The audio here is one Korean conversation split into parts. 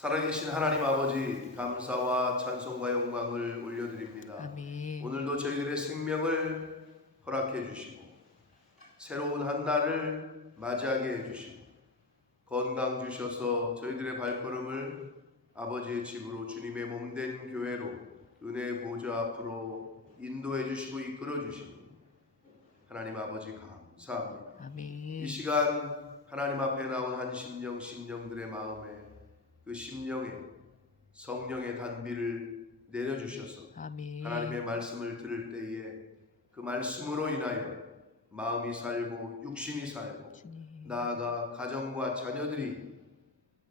살아계신 하나님 아버지, 감사와 찬송과 영광을 올려드립니다. 아멘. 오늘도 저희들의 생명을 허락해 주시고 새로운 한 날을 맞이하게 해주시고 건강 주셔서 저희들의 발걸음을 아버지의 집으로, 주님의 몸된 교회로, 은혜의 보좌 앞으로 인도해 주시고 이끌어 주시고 하나님 아버지 감사합니다. 아멘. 이 시간 하나님 앞에 나온 한 심령들의 마음에 그 심령에 성령의 단비를 내려주셔서 아멘. 하나님의 말씀을 들을 때에 그 말씀으로 인하여 마음이 살고 육신이 살고 주님. 나아가 가정과 자녀들이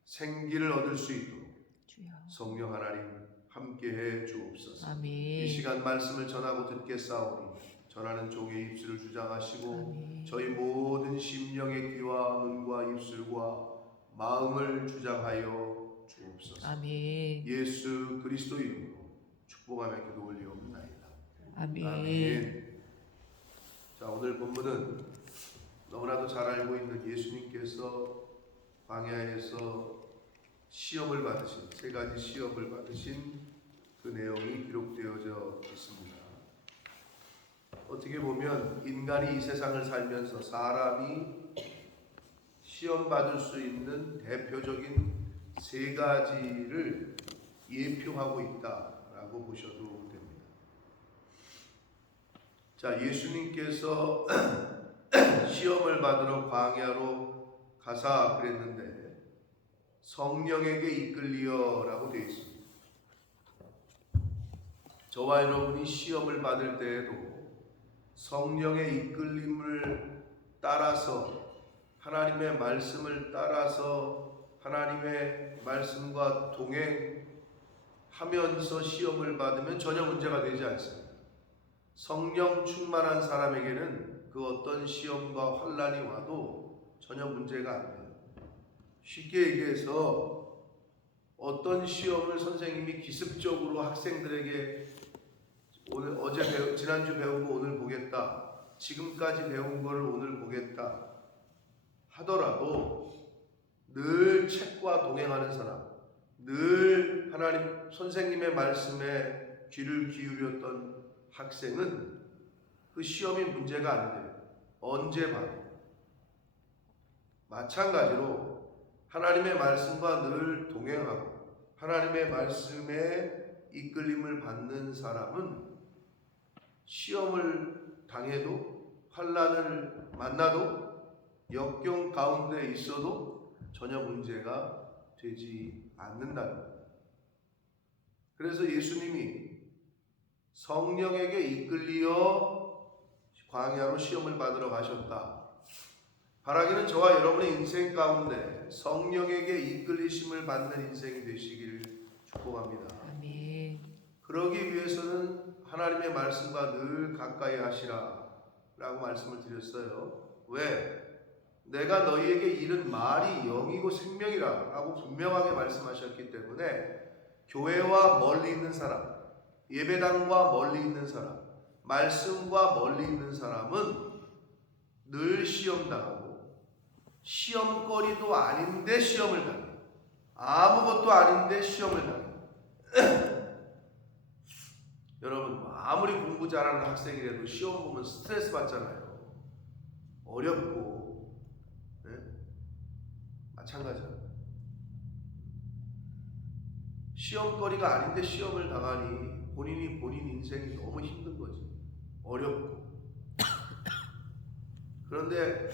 생기를 얻을 수 있도록 주여. 성령 하나님 함께해 주옵소서. 아멘. 이 시간 말씀을 전하고 듣겠사오니 전하는 종의 입술을 주장하시고 아멘. 저희 모든 심령의 귀와 눈과 입술과 마음을 주장하여 주옵소서. 아멘. 예수 그리스도 이름으로 축복하며 기도 올리옵나이다. 아멘. 아멘. 자, 오늘 본문은 너무나도 잘 알고 있는 예수님께서 광야에서 시험을 받으신, 세 가지 시험을 받으신 그 내용이 기록되어져 있습니다. 어떻게 보면 인간이 이 세상을 살면서 사람이 시험 받을 수 있는 대표적인 세 가지를 예표하고 있다라고 보셔도 됩니다. 자, 예수님께서 시험을 받으러 광야로 가사 그랬는데 성령에게 이끌리어라고 되어 있습니다. 저와 여러분이 시험을 받을 때에도 성령의 이끌림을 따라서 하나님의 말씀을 따라서 하나님의 말씀과 동행하면서 시험을 받으면 전혀 문제가 되지 않습니다. 성령 충만한 사람에게는 그 어떤 시험과 환난이 와도 전혀 문제가 안 돼요. 쉽게 얘기해서 어떤 시험을 선생님이 기습적으로 학생들에게 지난주 배우고 오늘 보겠다, 지금까지 배운 걸 오늘 보겠다 하더라도 늘 책과 동행하는 사람, 늘 하나님 선생님의 말씀에 귀를 기울였던 학생은 그 시험이 문제가 안 돼요. 언제 봐도. 마찬가지로 하나님의 말씀과 늘 동행하고 하나님의 말씀에 이끌림을 받는 사람은 시험을 당해도 환난을 만나도 역경 가운데 있어도 전혀 문제가 되지 않는다는 거예요. 그래서 예수님이 성령에게 이끌리어 광야로 시험을 받으러 가셨다. 바라기는 저와 여러분의 인생 가운데 성령에게 이끌리심을 받는 인생이 되시길 축복합니다. 아멘. 그러기 위해서는 하나님의 말씀과 늘 가까이 하시라 라고 말씀을 드렸어요. 왜? 내가 너희에게 이른 말이 영이고 생명이라 라고 분명하게 말씀하셨기 때문에 교회와 멀리 있는 사람, 예배당과 멀리 있는 사람, 말씀과 멀리 있는 사람은 늘 시험당하고 시험거리도 아닌데 시험을 당해요. 아무것도 아닌데 시험을 당해요. 여러분, 아무리 공부 잘하는 학생이라도 시험 보면 스트레스 받잖아요. 어렵고, 네? 마찬가지입니다. 시험거리가 아닌데 시험을 당하니 본인 인생이 너무 힘든 거지. 어렵고. 그런데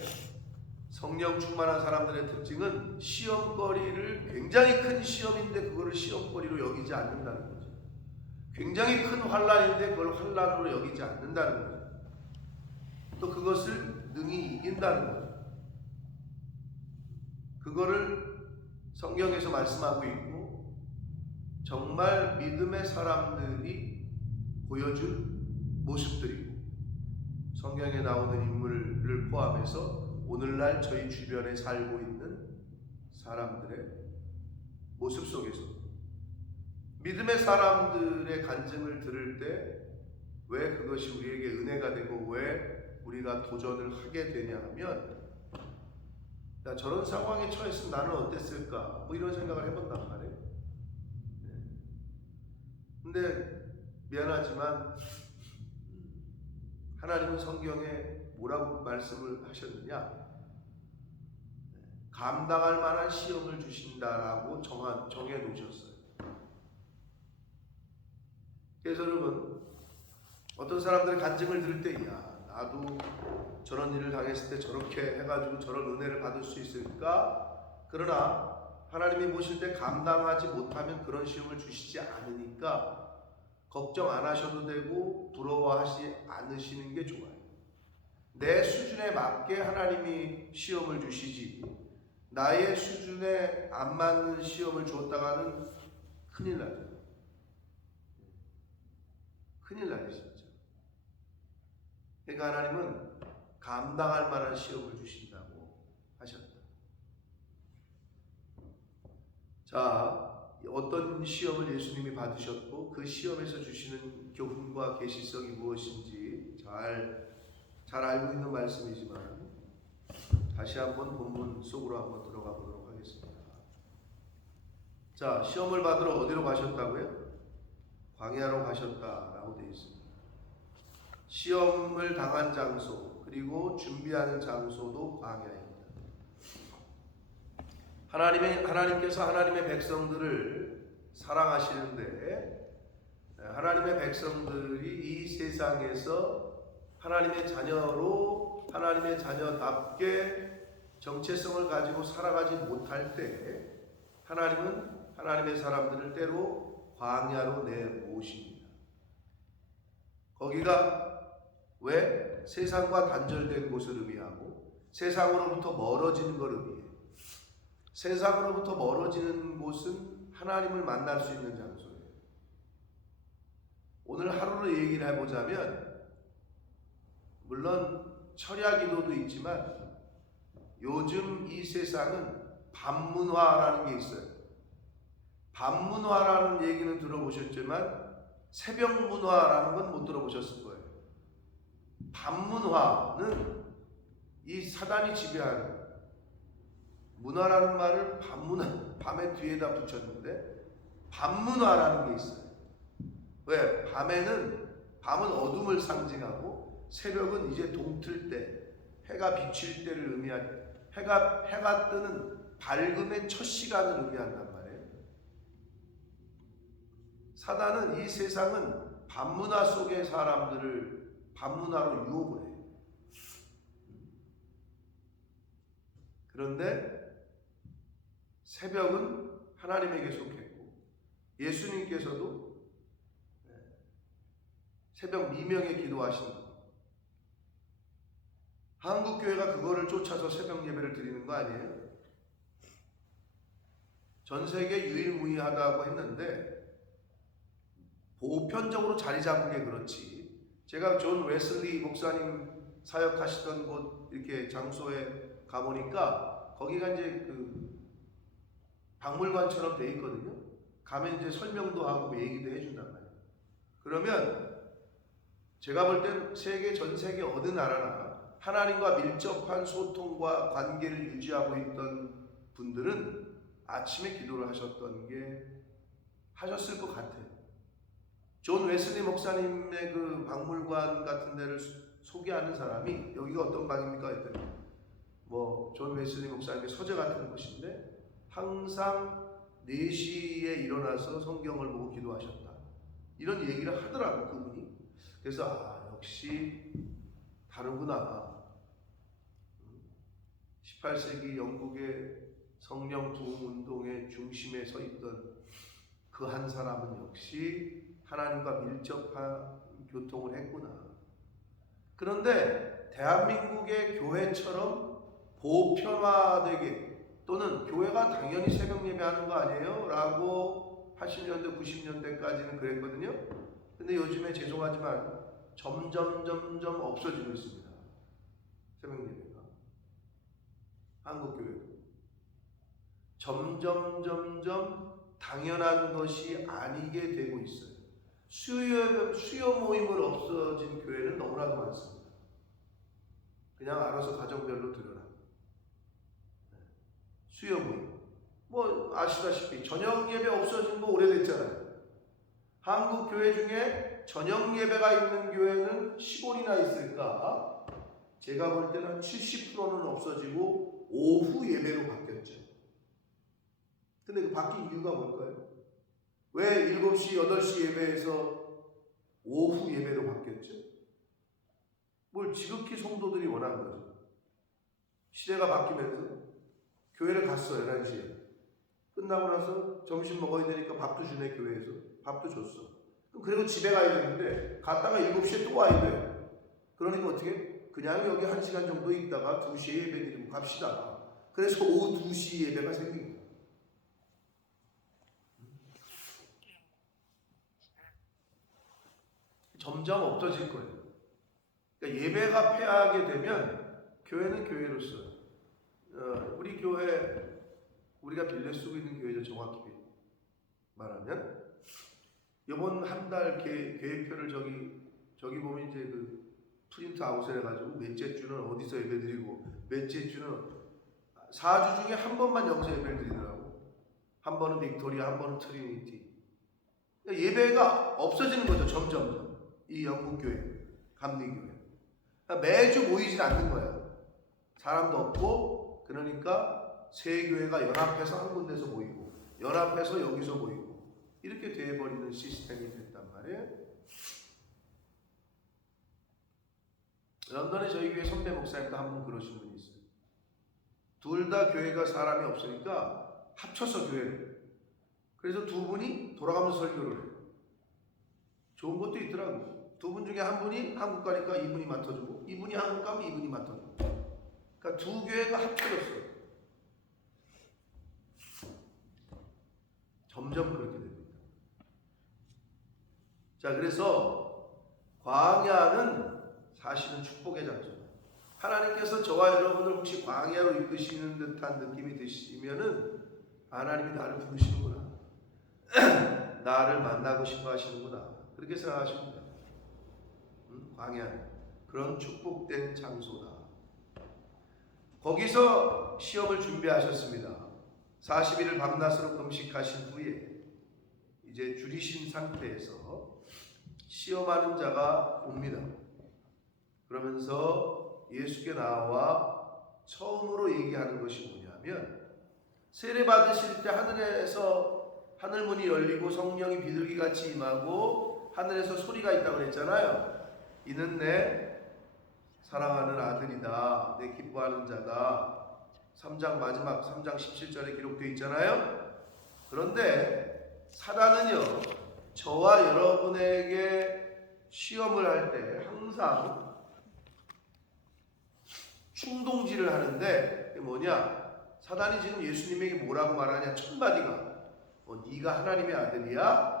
성령 충만한 사람들의 특징은 시험거리를, 굉장히 큰 시험인데 그거를 시험거리로 여기지 않는다는 거죠. 굉장히 큰 환난인데 그걸 환난으로 여기지 않는다는 거죠. 또 그것을 능히 이긴다는 거죠. 그거를 성경에서 말씀하고 있고 정말 믿음의 사람들이 보여준 모습들이고 성경에 나오는 인물을 포함해서 오늘날 저희 주변에 살고 있는 사람들의 모습 속에서 믿음의 사람들의 간증을 들을 때 왜 그것이 우리에게 은혜가 되고 왜 우리가 도전을 하게 되냐 하면 야, 저런 상황에 처했으면 나는 어땠을까? 뭐 이런 생각을 해본단 말이에요. 네. 근데 미안하지만 하나님은 성경에 뭐라고 말씀을 하셨느냐? 감당할 만한 시험을 주신다라고 정해 놓으셨어요. 그래서 여러분, 어떤 사람들의 간증을 들을 때, 야, 나도 저런 일을 당했을 때 저렇게 해가지고 저런 은혜를 받을 수 있을까? 그러나 하나님이 보실 때 감당하지 못하면 그런 시험을 주시지 않으니까 걱정 안 하셔도 되고 부러워하지 않으시는 게 좋아요. 내 수준에 맞게 하나님이 시험을 주시지, 나의 수준에 안 맞는 시험을 주었다가는 큰일 나죠. 큰일 나요, 진짜. 그러니까 하나님은 감당할 만한 시험을 주신다고 하셨다. 자, 어떤 시험을 예수님이 받으셨고 그 시험에서 주시는 교훈과 계시성이 무엇인지 잘 알고 있는 말씀이지만 다시 한번 본문 속으로 한번 들어가 보도록 하겠습니다. 자, 시험을 받으러 어디로 가셨다고요? 광야로 가셨다라고 되어 있습니다. 시험을 당한 장소 그리고 준비하는 장소도 광야입니다. 하나님께서 하나님의 백성들을 사랑하시는데 하나님의 백성들이 이 세상에서 하나님의 자녀로 하나님의 자녀답게 정체성을 가지고 살아가지 못할 때 하나님은 하나님의 사람들을 때로 광야로 내모십니다. 거기가 왜? 세상과 단절된 곳을 의미하고 세상으로부터 멀어지는 걸 의미해요. 세상으로부터 멀어지는 곳은 하나님을 만날 수 있는 장소예요. 오늘 하루를 얘기를 해보자면 물론 철야 기도도 있지만 요즘 이 세상은 밤문화라는 게 있어요. 밤문화라는 얘기는 들어보셨지만 새벽문화라는 건 못 들어보셨을 거예요. 밤문화는 이 사단이 지배하는 문화라는 말을 밤의 뒤에다 붙였는데 밤문화라는 게 있어요. 왜? 밤은 어둠을 상징하고 새벽은 이제 동틀 때 해가 비칠 때를 의미하니 해가 뜨는 밝음의 첫 시간을 의미한단 말이에요. 사단은 이 세상은 밤문화 속의 사람들을 밤문화로 유혹을 해요. 그런데 새벽은 하나님에게 속했고 예수님께서도 새벽 미명에 기도하시는 거. 한국교회가 그거를 쫓아서 새벽 예배를 드리는 거 아니에요? 전 세계 유일무이하다고 했는데 보편적으로 자리 잡은 게 그렇지. 제가 존 웨슬리 목사님 사역하시던 곳 이렇게 장소에 가보니까 거기가 이제 그 박물관처럼 돼 있거든요. 가면 이제 설명도 하고 얘기도 해준단 말이에요. 그러면 제가 볼 땐 전 세계 어느 나라나 하나님과 밀접한 소통과 관계를 유지하고 있던 분들은 아침에 기도를 하셨을 것 같아요. 존 웨슬리 목사님의 그 박물관 같은 데를 소개하는 사람이 여기가 어떤 방입니까? 했더니 존 웨슬리 목사님의 서재 같은 곳인데 항상 4시에 일어나서 성경을 보고 기도하셨다. 이런 얘기를 하더라고 그분이. 그래서 역시 다르구나. 18세기 영국의 성령 부흥 운동의 중심에 서 있던 그 한 사람은 역시 하나님과 밀접한 교통을 했구나. 그런데 대한민국의 교회처럼 보편화되게 또는 교회가 당연히 새벽 예배하는 거 아니에요? 라고 80년대 90년대까지는 그랬거든요. 근데 요즘에 죄송하지만 점점 없어지고 있습니다. 새벽 예배가. 한국교회도 점점 당연한 것이 아니게 되고 있어요. 수요 모임을 없어진 교회는 너무나도 많습니다. 그냥 알아서 가정별로 드려라. 수요 모임. 뭐 아시다시피 저녁 예배 없어진 거 오래됐잖아요. 한국 교회 중에 저녁 예배가 있는 교회는 시골이나 있을까? 제가 볼 때는 한 70%는 없어지고 오후 예배로 바뀌었죠. 근데 그 바뀐 이유가 뭘까요? 왜 7시, 8시 예배에서 오후 예배로 바뀌었죠? 뭘 지극히 성도들이 원한 거죠. 시대가 바뀌면서 교회를 갔어요, 11시에. 끝나고 나서 점심 먹어야 되니까 밥도 주네, 교회에서. 밥도 줬어. 그리고 집에 가야 되는데 갔다가 7시에 또 와야 돼. 그러니까 어떻게? 그냥 여기 1시간 정도 있다가 2시에 예배 드리고 갑시다. 그래서 오후 2시 예배가 생긴 거예요. 점점 없어질 거예요. 그러니까 예배가 폐하게 되면 교회는 교회로서 우리 교회 우리가 빌려 쓰고 있는 교회죠. 정확히 말하면 이번 한 달 계획표를 저기 보면 이제 그 프린트 아웃을 해가지고 몇째 주는 어디서 예배드리고 몇째 주는 4주 중에 한 번만 여기서 예배를 드리더라고. 한 번은 빅토리아, 한 번은 트리니티. 그러니까 예배가 없어지는 거죠. 점점 이 영국 교회, 감리교회. 그러니까 매주 모이진 않는 거야. 사람도 없고. 그러니까 세 교회가 연합해서 한 군데서 모이고 연합해서 여기서 모이고 이렇게 돼버리는 시스템이 됐단 말이에요. 런던에 저희 교회 선배 목사님도 한 분 그러신 분이 있어요. 둘 다 교회가 사람이 없으니까 합쳐서 교회를. 그래서 두 분이 돌아가면서 설교를 해요. 좋은 것도 있더라고요. 두 분 중에 한 분이 한국 가니까 이분이 맡아주고 이분이 한국 가면 이분이 맡아주고. 그러니까 두 교회가 합쳐졌어요. 점점 그렇게 됩니다. 자, 그래서 광야는 사실은 축복의 장소다. 하나님께서 저와 여러분을 혹시 광야로 이끄시는 듯한 느낌이 드시면은 하나님이 나를 부르시는구나. 나를 만나고 싶어 하시는구나. 그렇게 생각하시면 돼요. 광야는 그런 축복된 장소다. 거기서 시험을 준비하셨습니다. 40일을 밤낮으로 금식하신 후에 이제 줄이신 상태에서 시험하는 자가 옵니다. 그러면서 예수께 나와 처음으로 얘기하는 것이 뭐냐면 세례 받으실 때 하늘에서 하늘문이 열리고 성령이 비둘기같이 임하고 하늘에서 소리가 있다고 그랬잖아요. 이는 내 사랑하는 아들이다. 내 기뻐하는 자다. 3장 마지막 3장 17절에 기록되어 있잖아요. 그런데 사단은요, 저와 여러분에게 시험을 할 때 항상 충동질을 하는데 그게 뭐냐? 사단이 지금 예수님에게 뭐라고 말하냐? 첫 마디가 네가 하나님의 아들이야?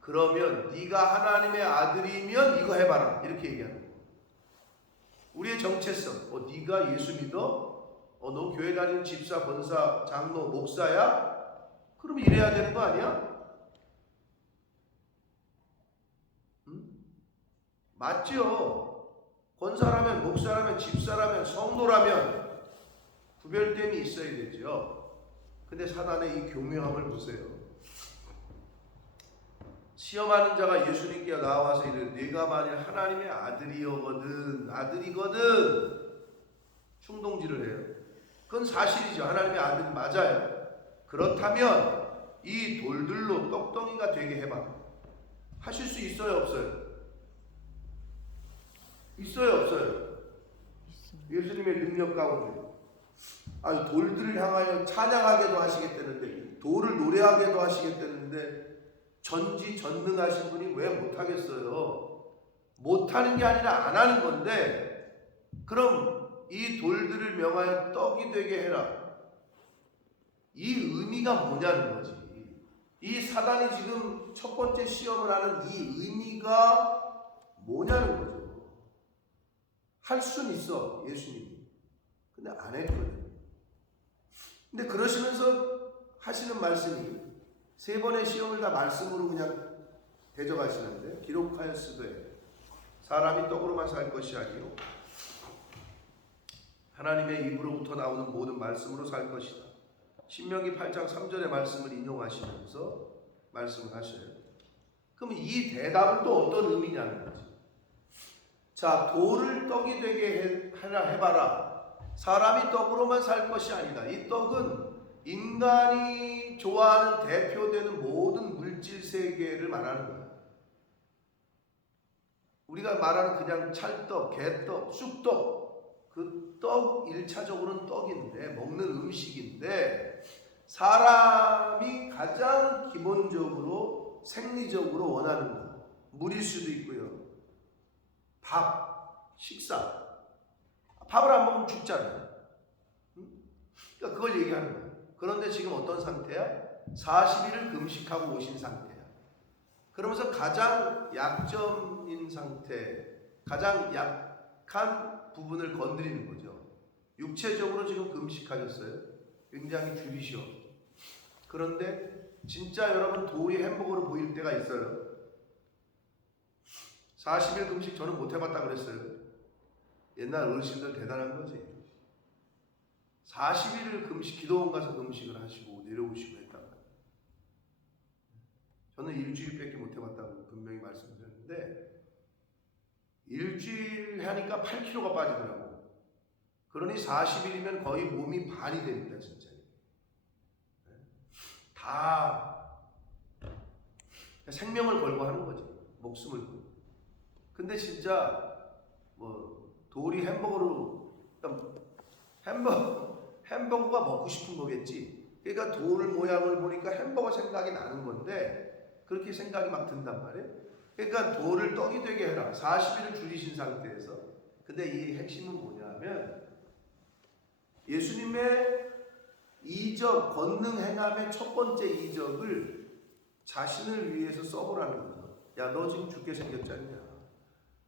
그러면 네가 하나님의 아들이면 이거 해봐라. 이렇게 얘기하는 거예요. 우리의 정체성, 네가 예수 믿어? 너 교회 다니는 집사, 권사, 장로, 목사야? 그럼 이래야 되는 거 아니야? 맞죠? 권사라면, 목사라면, 집사라면, 성도라면 구별됨이 있어야 되죠. 근데 사단의 이 교묘함을 보세요. 시험하는 자가 예수님께 나와서 이르되 네가 만일 하나님의 아들이거든 충동질을 해요. 그건 사실이죠. 하나님의 아들 맞아요. 그렇다면 이 돌들로 떡덩이가 되게 해봐. 하실 수 있어요, 없어요? 있어요, 없어요? 예수님의 능력 가운데 돌들을 향하여 찬양하게도 하시겠다는데 돌을 노래하게도 하시겠다는데 전지전능하신 분이 왜 못하겠어요? 못하는 게 아니라 안 하는 건데 그럼 이 돌들을 명하여 떡이 되게 해라. 이 의미가 뭐냐는 거지. 이 사단이 지금 첫 번째 시험을 하는 이 의미가 뭐냐는 거죠. 할 수는 있어, 예수님이. 근데 안 했거든. 근데 그러시면서 하시는 말씀이 세 번의 시험을 다 말씀으로 그냥 대적하시는데 기록하였으되 사람이 떡으로만 살 것이 아니요 하나님의 입으로부터 나오는 모든 말씀으로 살 것이다. 신명기 8장 3절의 말씀을 인용하시면서 말씀을 하셔요. 그러면 이 대답은 또 어떤 의미냐는 거지. 자, 돌을 떡이 되게 해봐라. 사람이 떡으로만 살 것이 아니다. 이 떡은 인간이 좋아하는 대표되는 모든 물질 세계를 말하는 거야. 우리가 말하는 그냥 찰떡, 개떡, 쑥떡, 그 떡 1차적으로는 떡인데, 먹는 음식인데, 사람이 가장 기본적으로 생리적으로 원하는 거, 물일 수도 있고요. 밥, 식사. 밥을 안 먹으면 죽잖아요. 그러니까 그걸 얘기하는 거예요. 그런데 지금 어떤 상태야? 40일을 금식하고 오신 상태야. 그러면서 가장 약점인 상태, 가장 약한 부분을 건드리는 거죠. 육체적으로 지금 금식하셨어요. 굉장히 줄이셔. 그런데 진짜 여러분 돌이 햄버거로 보일 때가 있어요. 40일 금식 저는 못 해봤다 그랬어요. 옛날 어르신들 대단한 거지. 40일을 금식, 기도원 가서 금식을 하시고 내려오시고 했단 말이에요. 저는 일주일밖에 못 해봤다고 분명히 말씀드렸는데 일주일 하니까 8kg가 빠지더라고. 그러니 40일이면 거의 몸이 반이 됩니다, 진짜. 다 생명을 걸고 하는 거지. 목숨을 걸고. 근데 진짜 뭐 돌이 햄버거로 햄버거가 먹고 싶은 거겠지. 그러니까 돌 모양을 보니까 햄버거 생각이 나는 건데 그렇게 생각이 막 든단 말이에요. 그러니까 돌을 떡이 되게 해라. 40일을 줄이신 상태에서. 근데 이 핵심은 뭐냐면 예수님의 이적, 권능 행함의 첫 번째 이적을 자신을 위해서 써보라는 거예요. 야, 너 지금 죽게 생겼지 않냐?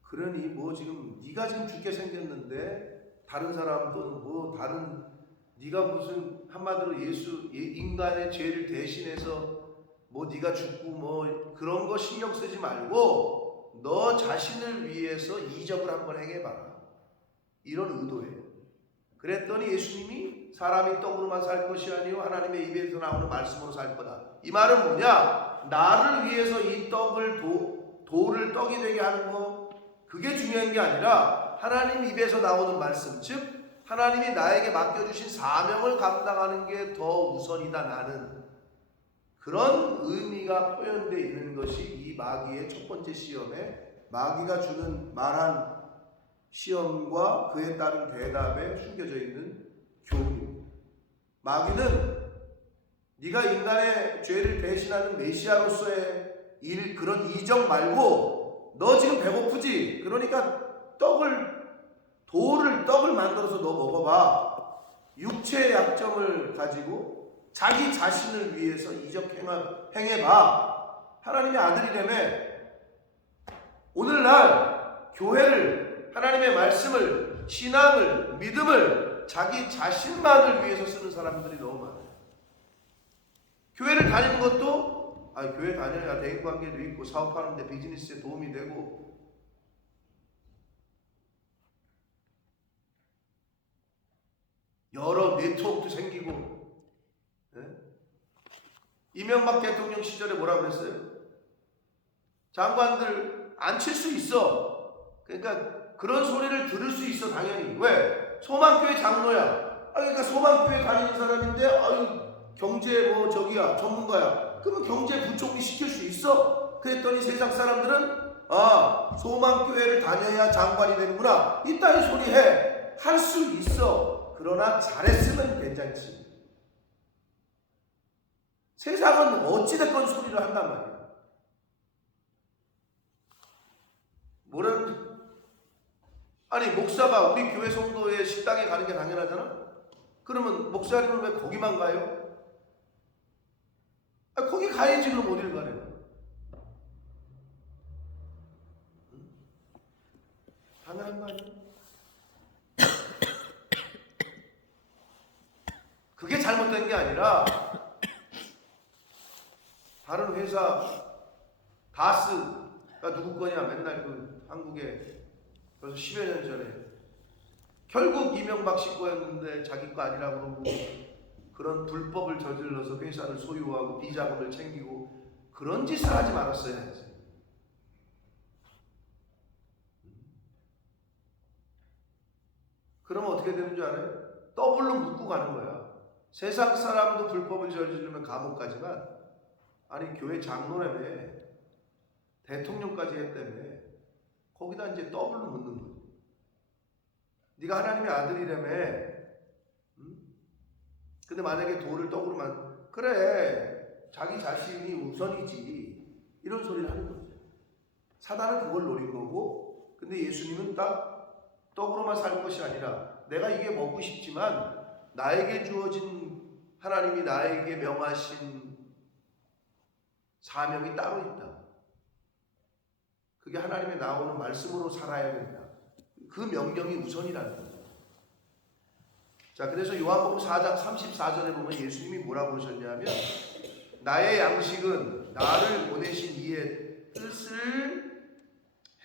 그러니 뭐 지금 네가 지금 죽게 생겼는데 다른 사람 또는 뭐 다른 네가 무슨 한마디로 예수 인간의 죄를 대신해서 뭐 네가 죽고 뭐 그런 거 신경 쓰지 말고 너 자신을 위해서 이적을 한번 행해봐라. 이런 의도예요. 그랬더니 예수님이 사람이 떡으로만 살 것이 아니요 하나님의 입에서 나오는 말씀으로 살 거다. 이 말은 뭐냐? 나를 위해서 이 떡을 돌을 떡이 되게 하는 거 그게 중요한 게 아니라 하나님 입에서 나오는 말씀, 즉 하나님이 나에게 맡겨주신 사명을 감당하는 게 더 우선이다. 나는 그런 의미가 표현되어 있는 것이 이 마귀의 첫 번째 시험에 마귀가 주는 말한 시험과 그에 따른 대답에 숨겨져 있는 교훈입니다. 마귀는 네가 인간의 죄를 대신하는 메시아로서의 그런 이적 말고 너 지금 배고프지? 그러니까 떡을 만들어서 너 먹어봐. 육체의 약점을 가지고 자기 자신을 위해서 이적 행해봐. 하나님의 아들이라며 오늘날 교회를 하나님의 말씀을 신앙을 믿음을 자기 자신만을 위해서 쓰는 사람들이 너무 많아요. 교회를 다니는 것도 교회 다녀야 대인관계도 있고 사업하는데 비즈니스에 도움이 되고 여러 네트워크도 생기고. 이명박 대통령 시절에 뭐라고 그랬어요? 장관들 안 칠 수 있어. 그러니까 그런 소리를 들을 수 있어. 당연히. 왜? 소망교회 장로야. 그러니까 소망교회 다니는 사람인데 경제 뭐 저기야 전문가야. 그러면 경제부총리 시킬 수 있어? 그랬더니 세상 사람들은 소망교회를 다녀야 장관이 되는구나. 이따위 소리 해. 할 수 있어. 그러나 잘했으면 괜찮지. 세상은 어찌됐건 소리를 한단 말이야. 뭐라는 목사가 우리 교회 성도의 식당에 가는 게 당연하잖아. 그러면 목사님은 왜 거기만 가요? 거기 가야지. 그럼 어디를 가래요? 당연한 거 아니야? 그게 잘못된 게 아니라 다른 회사 다스가 누구 거냐 맨날 그 한국에 벌써 10여 년 전에 결국 이명박 씨 거였는데 자기 거 아니라고 그러고 그런 불법을 저질러서 회사를 소유하고 비자금을 챙기고 그런 짓을 하지 말았어야 했어요. 그러면 어떻게 되는 줄 알아요? 더블로 묻고 가는 거야. 세상 사람도 불법을 저지르면 감옥 가지만 아니 교회 장로라며 대통령까지 했다며 거기다 이제 더블로 묻는 거지. 네가 하나님의 아들이라며. 응? 근데 만약에 돌을 떡으로만 그래 자기 자신이 우선이지 이런 소리를 하는 거죠. 사단은 그걸 노린 거고 근데 예수님은 딱 떡으로만 살 것이 아니라 내가 이게 먹고 싶지만 나에게 주어진 하나님이 나에게 명하신 사명이 따로 있다. 그게 하나님의 나오는 말씀으로 살아야 된다. 그 명령이 우선이라는 거죠. 자, 그래서 요한복음 4장 34절에 보면 예수님이 뭐라고 그러셨냐면 나의 양식은 나를 보내신 이의 뜻을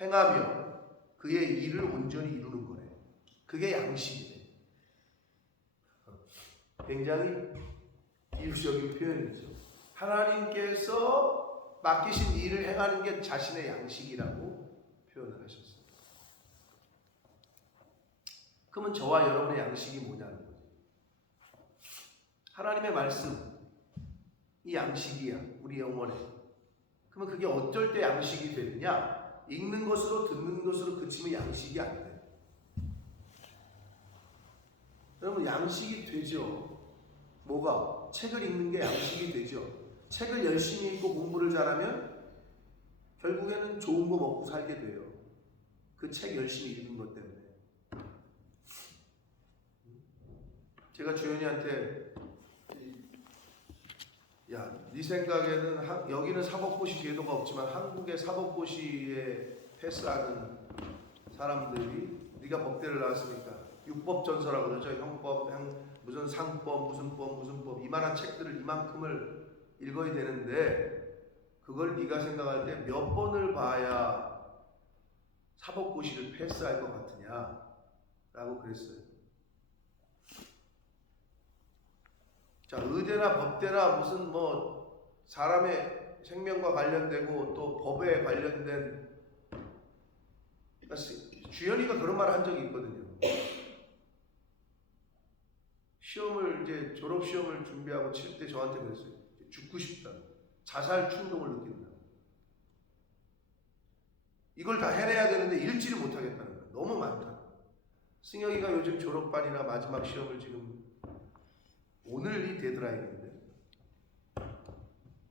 행하며 그의 일을 온전히 이루는 거래. 그게 양식이래. 굉장히 비유적인 표현이죠. 하나님께서 맡기신 일을 행하는 게 자신의 양식이라고 표현을 하셨어요. 그러면 저와 여러분의 양식이 뭐냐는 거죠. 하나님의 말씀, 이 양식이야 우리 영혼에. 그러면 그게 어쩔 때 양식이 되느냐? 읽는 것으로 듣는 것으로 그치면 양식이 안 돼. 여러분 양식이 되죠. 뭐가? 책을 읽는 게 양식이 되죠. 책을 열심히 읽고 공부를 잘하면 결국에는 좋은 거 먹고 살게 돼요. 그 책 열심히 읽는 것 때문에. 제가 주연이한테 야, 네 생각에는 여기는 사법고시 제도가 없지만 한국의 사법고시에 패스하는 사람들이 네가 법대를 나왔으니까 육법전서라고 그러죠. 형법, 무슨 상법, 무슨 법 이만한 책들을 이만큼을 읽어야 되는데 그걸 네가 생각할 때 몇 번을 봐야 사법고시를 패스할 것 같으냐 라고 그랬어요. 자, 의대나 법대나 무슨 뭐 사람의 생명과 관련되고 또 법에 관련된 그러니까 주연이가 그런 말을 한 적이 있거든요. 시험을 이제 졸업 시험을 준비하고 칠 때 저한테 그랬어요. 죽고 싶다. 자살 충동을 느낀다. 이걸 다 해내야 되는데 읽지를 못하겠다는 거야. 너무 많다. 승혁이가 요즘 졸업반이나 마지막 시험을 지금 오늘이 데드라인인데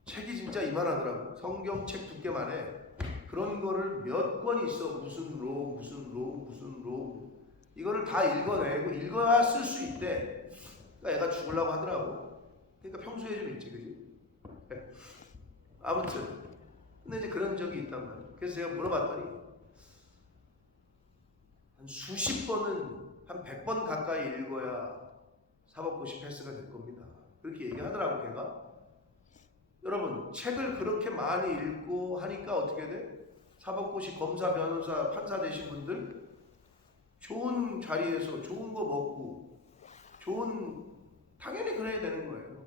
책이 진짜 이만하더라고. 성경책 두께만 해. 그런 거를 몇 권 있어. 무슨 로 이거를 다 읽어내고 읽어야 쓸 수 있대. 그러니까 애가 죽으려고 하더라고. 그러니까 평소에 좀 있지, 그지? 아무튼 근데 이제 그런 적이 있단 말이야. 그래서 제가 물어봤더니 한 수십 번은 한 100번 가까이 읽어야 사법고시 패스가 될 겁니다. 그렇게 얘기하더라고 걔가. 여러분 책을 그렇게 많이 읽고 하니까 어떻게 돼? 사법고시 검사, 변호사, 판사 되신 분들 좋은 자리에서 좋은 거 먹고 당연히 그래야 되는 거예요.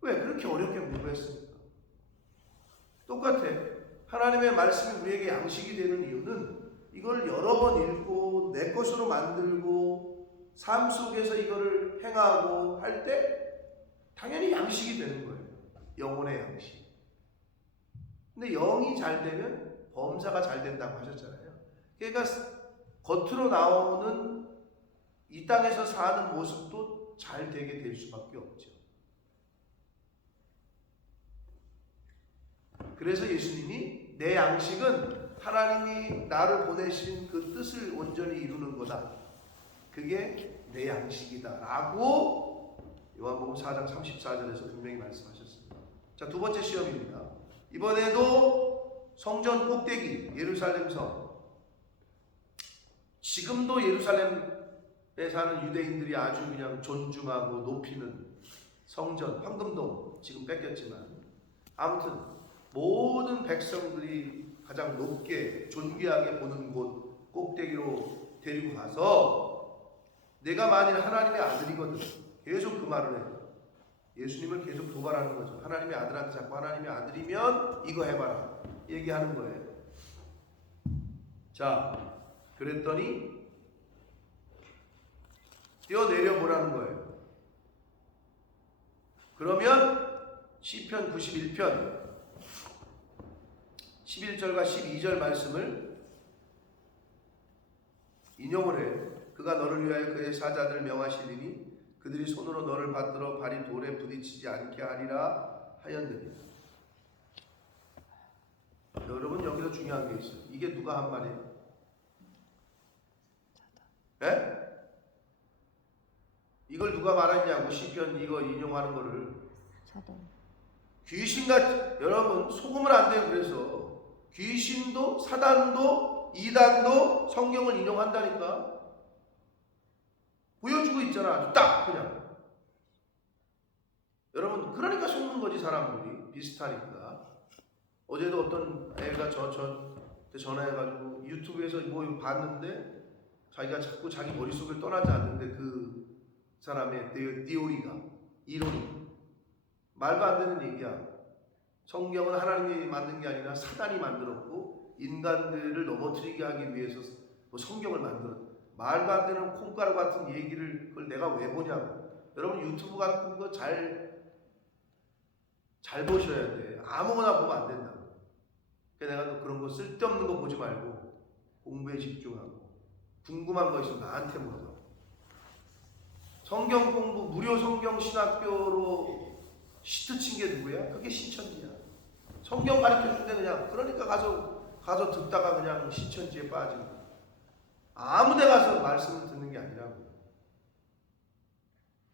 왜 그렇게 어렵게 공부했습니까? 똑같아. 하나님의 말씀이 우리에게 양식이 되는 이유는 이걸 여러 번 읽고 내 것으로 만들고 삶 속에서 이거를 행하고 할 때 당연히 양식이 되는 거예요. 영혼의 양식. 근데 영이 잘 되면 범사가 잘 된다고 하셨잖아요. 그러니까 겉으로 나오는 이 땅에서 사는 모습도 잘 되게 될 수밖에 없죠. 그래서 예수님이 내 양식은 하나님이 나를 보내신 그 뜻을 온전히 이루는 거다. 그게 내 양식이다 라고 요한복음 4장 34절에서 분명히 말씀하셨습니다. 자, 두 번째 시험입니다. 이번에도 성전 꼭대기 예루살렘 성. 지금도 예루살렘에 사는 유대인들이 아주 그냥 존중하고 높이는 성전 황금동, 지금 뺏겼지만 아무튼 모든 백성들이 가장 높게 존귀하게 보는 곳 꼭대기로 데리고 가서 내가 만일 하나님의 아들이거든 계속 그 말을 해요. 예수님을 계속 도발하는 거죠. 하나님의 아들한테 자꾸 하나님의 아들이면 이거 해봐라 얘기하는 거예요. 자, 그랬더니 뛰어내려 보라는 거예요. 그러면 시편 91편 11절과 12절 말씀을 인용을 해요. 그가 너를 위하여 그의 사자들 명하시리니 그들이 손으로 너를 받들어 발이 돌에 부딪히지 않게 하리라 하였느니라. 여러분 여기서 중요한 게 있어요. 이게 누가 한 말이에요? 예? 이걸 누가 말했냐고. 시편 이거 인용하는 거를 사도. 귀신같이, 여러분 속으면 안 돼요. 그래서 귀신도 사단도 이단도 성경을 인용한다니까. 보여주고 있잖아. 딱 그냥. 여러분 그러니까 속는 거지. 사람들이 비슷하니까. 어제도 어떤 애가 저한테 전화해가지고 유튜브에서 뭐 봤는데 자기가 자꾸 자기 머릿속을 떠나지 않는데 그 사람의 디오리가 이론이 말도 안 되는 얘기야. 성경은 하나님이 만든 게 아니라 사단이 만들었고 인간들을 넘어뜨리게 하기 위해서 뭐 성경을 만들었다. 말도 안 되는 콩가루 같은 얘기를 그걸 내가 왜 보냐고. 여러분 유튜브 같은 거 잘 보셔야 돼. 아무거나 보면 안 된다고. 그러니까 내가 또 그런 거 쓸데없는 거 보지 말고 공부에 집중하고 궁금한 거 있으면 나한테 물어봐. 성경 공부 무료 성경 신학교로 시트 친 게 누구야? 그게 신천지야. 성경 가르쳐 준대 그냥. 그러니까 가서 듣다가 그냥 신천지에 빠지는 거야. 아무 데 가서 말씀을 듣는 게 아니라고.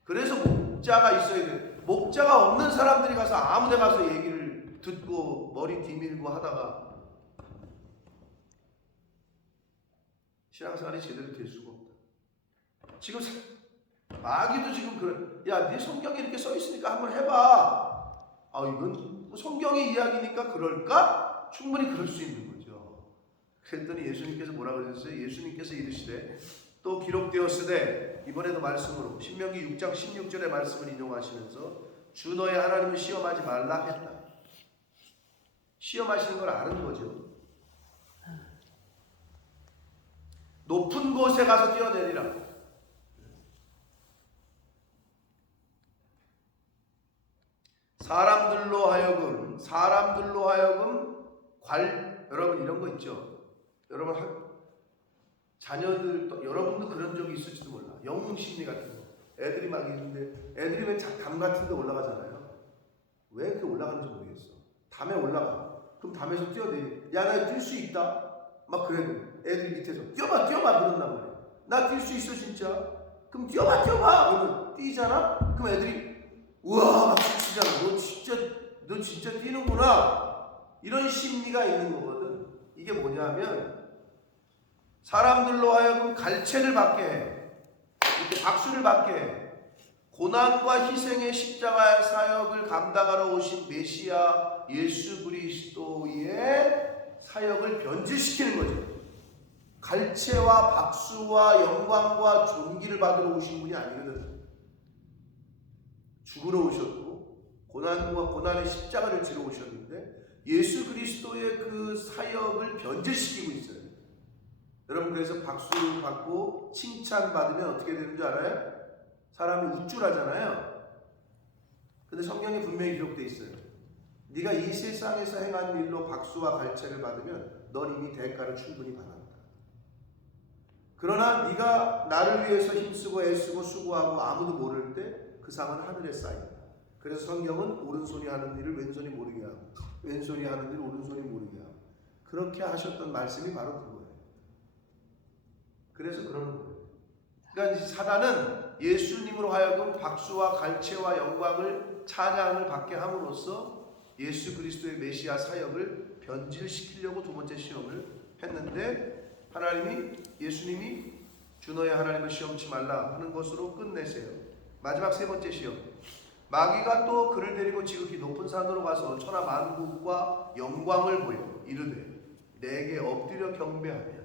그래서 목자가 있어야 돼. 목자가 없는 사람들이 가서 아무 데 가서 얘기를 듣고 머리 뒤밀고 하다가 신앙생활이 제대로 될 수가 없다. 지금 마귀도 지금 그래. 야, 네 성경에 이렇게 써 있으니까 한번 해봐. 아, 이건 성경의 이야기니까 그럴까? 충분히 그럴 수 있는 거죠. 그랬더니 예수님께서 뭐라 그러셨어요? 예수님께서 이르시되 또 기록되었으되, 이번에도 말씀으로 신명기 6장 16절의 말씀을 인용하시면서 주 너의 하나님을 시험하지 말라 했다. 시험하시는 걸 아는 거죠. 높은 곳에 가서 뛰어내리라. 사람들로 하여금 여러분 이런 거 있죠. 여러분 자녀들 여러분도 그런 적이 있을지도 몰라. 영웅 심리 같은 거. 애들이 막 있는데 애들이 왜 담 같은 데 올라가잖아요. 왜 그렇게 올라가는지 모르겠어. 담에 올라가. 그럼 담에서 뛰어내리. 야, 나 뛸 수 있다. 막 그래도 애들이 밑에서 뛰어봐 그런단 말이야. 나 뛸 수 있어 진짜. 그럼 뛰어봐. 그러면 뛰잖아. 그럼 애들이 우와 막 치잖아. 너 진짜 뛰는구나. 이런 심리가 있는 거거든. 이게 뭐냐면 사람들로 하여금 갈채를 받게 해. 이렇게 박수를 받게 해. 고난과 희생의 십자가 사역을 감당하러 오신 메시아 예수 그리스도의 사역을 변질시키는 거죠. 갈채와 박수와 영광과 존귀를 받으러 오신 분이 아니거든. 죽으러 오셨고 고난의 십자가를 지러 오셨는데 예수 그리스도의 그 사역을 변질시키고 있어요. 여러분 그래서 박수 받고 칭찬 받으면 어떻게 되는 줄 알아요? 사람이 우쭐하잖아요. 근데 성경에 분명히 기록되어 있어요. 네가 이 세상에서 행한 일로 박수와 갈채를 받으면 넌 이미 대가를 충분히 받았다. 그러나 네가 나를 위해서 힘쓰고 애쓰고 수고하고 아무도 모를 때 그 상은 하늘에 쌓인다. 그래서 성경은 오른손이 하는 일을 왼손이 모르게 하고 왼손이 하는 일을 오른손이 모르게 하고 그렇게 하셨던 말씀이 바로 그거예요. 그래서 그러는 거예요. 그러니까 사단은 예수님으로 하여금 박수와 갈채와 영광을 찬양을 받게 함으로써 예수 그리스도의 메시아 사역을 변질시키려고 두 번째 시험을 했는데 예수님이 주 너의 하나님을 시험치 말라 하는 것으로 끝내세요. 마지막 세 번째 시험. 마귀가 또 그를 데리고 지극히 높은 산으로 가서 천하 만국과 영광을 보여 이르되 내게 엎드려 경배하며.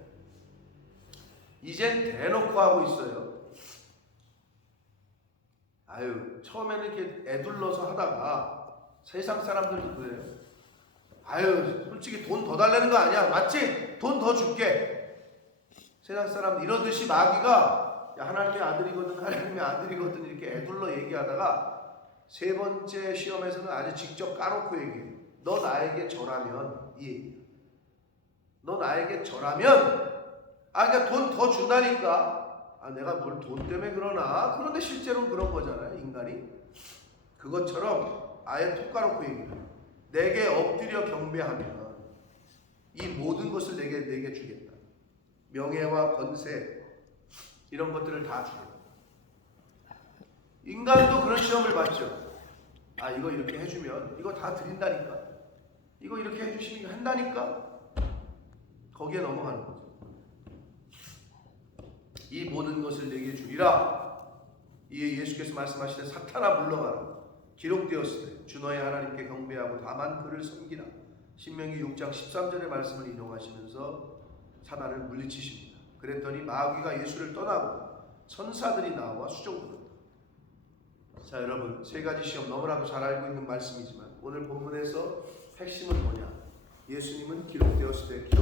이젠 대놓고 하고 있어요. 아유, 처음에는 이렇게 애둘러서 하다가 세상 사람들도 그래요. 아유, 솔직히 돈 더 달라는 거 아니야. 맞지? 돈 더 줄게. 세상 사람 이러듯이 마귀가 야, 하나님의 아들이거든, 하나님의 아들이거든 이렇게 애둘러 얘기하다가 세 번째 시험에서는 아주 직접 까놓고 얘기해. 너 나에게 절하면 이 얘기. 너 나에게 절하면 그러니까 돈 더 준다니까. 내가 뭘 돈 때문에 그러나? 그런데 실제로는 그런 거잖아요, 인간이. 그것처럼 아예 톡 까놓고 얘기해. 내게 엎드려 경배하면 이 모든 것을 내게 주겠다. 명예와 권세 이런 것들을 다 주겠다. 인간도 그런 시험을 받죠. 이거 이렇게 해주면 이거 다 드린다니까. 이거 이렇게 해주시면 한다니까. 거기에 넘어가는 거죠. 이 모든 것을 내게 주리라. 이에 예수께서 말씀하시되 사탄아 물러가라. 기록되었을 때 주 너의 하나님께 경배하고 다만 그를 섬기라. 신명기 6장 13절의 말씀을 인용하시면서 사단을 물리치십니다. 그랬더니 마귀가 예수를 떠나고 천사들이 나와 수종들었다. 자, 여러분, 세 가지 시험 너무나도 잘 알고 있는 말씀이지만 오늘 본문에서 핵심은 뭐냐? 예수님은 기록되었을 때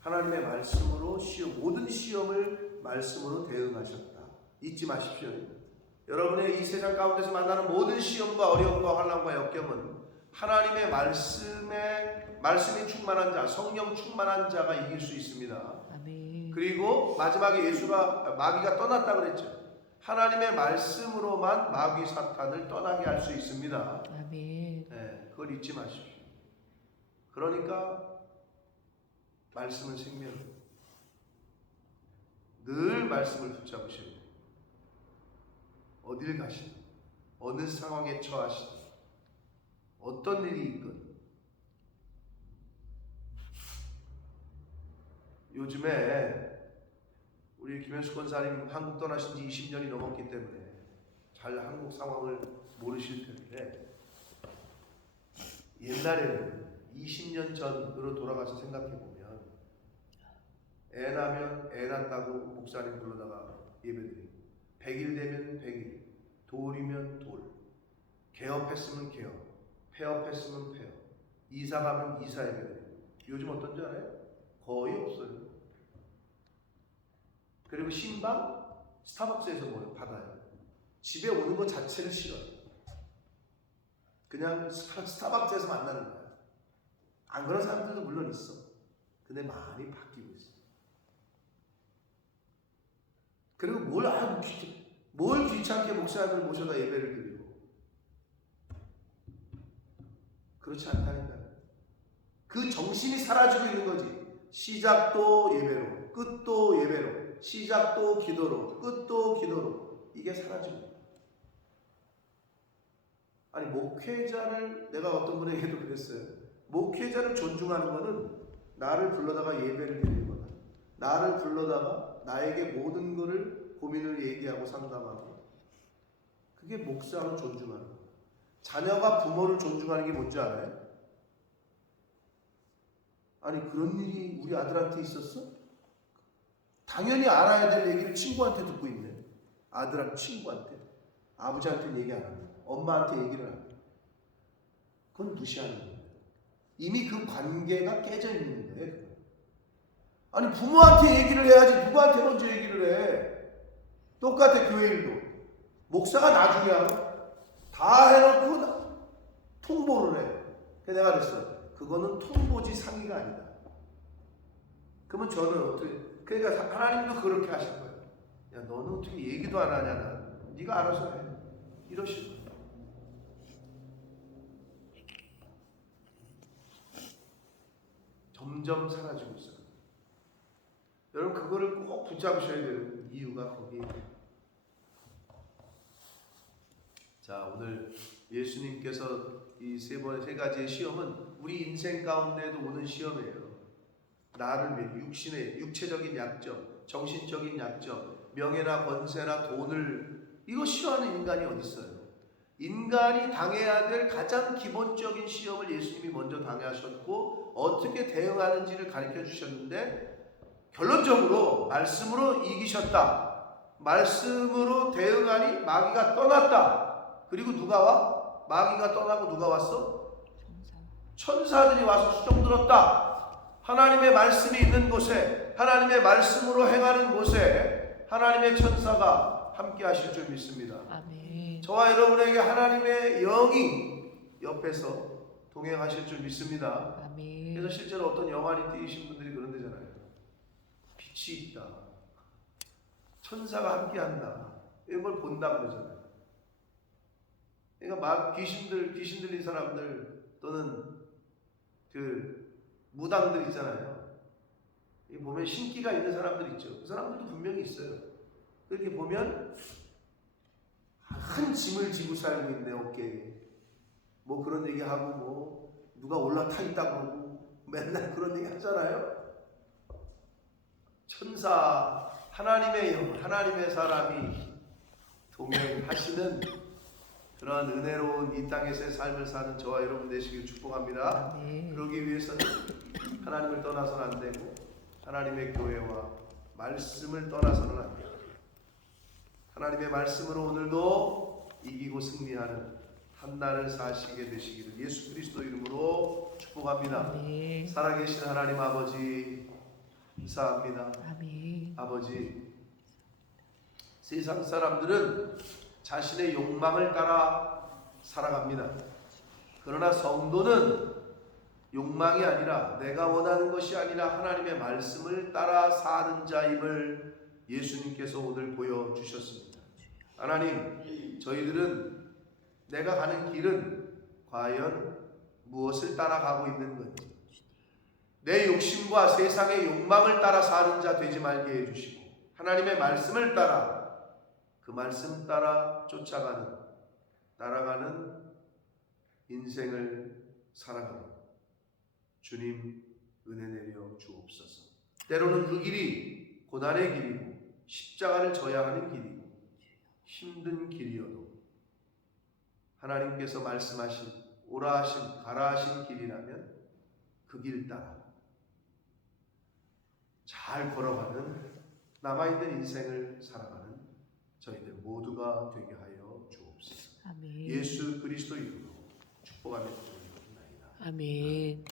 하나님의 말씀으로 모든 시험을 말씀으로 대응하셨다. 잊지 마십시오. 여러분의 이 세상 가운데서 만나는 모든 시험과 어려움과 환난과 역경은 하나님의 말씀이 충만한 자, 성령 충만한 자가 이길 수 있습니다. 아멘. 그리고 마지막에 마귀가 떠났다 그랬죠. 하나님의 말씀으로만 마귀 사탄을 떠나게 할 수 있습니다. 아멘. 네, 그걸 잊지 마십시오. 그러니까 말씀은 생명이에요. 늘 말씀을 붙잡으셔야 돼요. 어딜 가시든 어느 상황에 처하시든 어떤 일이 있건 요즘에 우리 김현수 권사님 한국 떠나신 지 20년이 넘었기 때문에 잘 한국 상황을 모르실 텐데 옛날에는 20년 전으로 돌아가서 생각해보면 애 나면 애 낳다고 목사님 불러다가 예배드리고 100일 되면 100일, 돌이면 돌, 개업했으면 개업, 폐업했으면 폐업, 이사 가면 이사 예배드리고. 요즘 어떤지 알아요? 거의 없어요. 그리고 신방 스타벅스에서 받아요. 집에 오는 것 자체를 싫어요. 그냥 스타벅스에서 만나는 거야. 안 그런 사람들도 물론 있어. 근데 많이 바뀌고 있어. 그리고 뭘 귀찮게 목사님을 모셔다 예배를 드리고. 그렇지 않다니까요. 그 정신이 사라지고 있는 거지. 시작도 예배로, 끝도 예배로, 시작도 기도로, 끝도 기도로. 이게 사라지고 있다. 아니, 목회자를, 내가 어떤 분에게도 그랬어요. 목회자를 존중하는 거는 나를 불러다가 예배를 드리는 거다. 나를 불러다가 나에게 모든 것을 고민을 얘기하고 상담하고. 그게 목사로 존중하는 거예요. 자녀가 부모를 존중하는 게 뭔지 알아요? 아니, 그런 일이 우리 아들한테 있었어? 당연히 알아야 될 얘기를 친구한테 듣고 있네. 아들하고 친구한테. 아버지한테는 얘기 안 합니다. 엄마한테 얘기를 안 합니다. 그건 무시하는 거예요. 이미 그 관계가 깨져 있는 거예요. 아니, 부모한테 얘기를 해야지 누구한테 먼저 얘기를 해. 똑같아. 교회 일도 목사가 나중에 하고 다 해놓고 통보를 해. 그래서 내가 그랬어. 그거는 통보지 상의가 아니다. 그러면 저는 어떻게, 그러니까 하나님도 그렇게 하실 거예요. 야, 너는 어떻게 얘기도 안 하냐. 난 네가 알아서 해. 이러실 거예요. 점점 사라지고 있어요. 여러분, 그거를 꼭 붙잡으셔야 되는 이유가 거기에 있어요. 자, 오늘 예수님께서 이 세 가지의 시험은 우리 인생 가운데도 오는 시험이에요. 나를 위해 육체적인 약점, 정신적인 약점, 명예나 권세나 돈을, 이거 싫어하는 인간이 어디 있어요? 인간이 당해야 될 가장 기본적인 시험을 예수님이 먼저 당하셨고 어떻게 대응하는지를 가르쳐 주셨는데 결론적으로 말씀으로 이기셨다. 말씀으로 대응하니 마귀가 떠났다. 그리고 누가 와? 마귀가 떠나고 누가 왔어? 천사들이 와서 수종 들었다. 하나님의 말씀이 있는 곳에, 하나님의 말씀으로 행하는 곳에 하나님의 천사가 함께 하실 줄 믿습니다. 아멘. 저와 여러분에게 하나님의 영이 옆에서 동행하실 줄 믿습니다. 아멘. 그래서 실제로 어떤 영안이 띄신 분들이 그런 데잖아요. 빛이 있다. 천사가 함께한다. 이런 걸 본다 그러잖아요. 그러니까 막 귀신 들린 사람들 또는 그 무당들 있잖아요. 보면 신기가 있는 사람들 있죠. 그 사람들도 분명히 있어요. 그렇게 보면 큰 짐을 지고 살고 있네 어깨에. 뭐 그런 얘기하고 뭐 누가 올라타 있다고 그러고 맨날 그런 얘기 하잖아요. 천사, 하나님의 영, 하나님의 사람이 동행하시는 그런 은혜로운 이 땅에서의 삶을 사는 저와 여러분 되시길 축복합니다. 아멘. 그러기 위해서는 하나님을 떠나서는 안 되고 하나님의 교회와 말씀을 떠나서는 안 돼요. 하나님의 말씀으로 오늘도 이기고 승리하는 한 날을 사시게 되시기를 예수 그리스도 이름으로 축복합니다. 아멘. 살아계신 하나님 아버지 감사합니다. 아멘. 아버지, 세상 사람들은 자신의 욕망을 따라 살아갑니다. 그러나 성도는 욕망이 아니라 내가 원하는 것이 아니라 하나님의 말씀을 따라 사는 자임을 예수님께서 오늘 보여주셨습니다. 하나님, 저희들은 내가 가는 길은 과연 무엇을 따라가고 있는 건지, 내 욕심과 세상의 욕망을 따라 사는 자 되지 말게 해주시고 하나님의 말씀을 따라 그 말씀 따라 따라가는 인생을 살아가는 주님 은혜 내려 주옵소서. 때로는 그 길이 고난의 길이고 십자가를 져야 하는 길이고 힘든 길이어도 하나님께서 말씀하신 오라 하신 가라 하신 길이라면 그 길 따라 잘 걸어가는 남아있는 인생을 살아가는 저희들 모두가 되게 하여 주옵소서. 아멘. 예수 그리스도 이름으로 축복하며 기도드립니다. 아멘.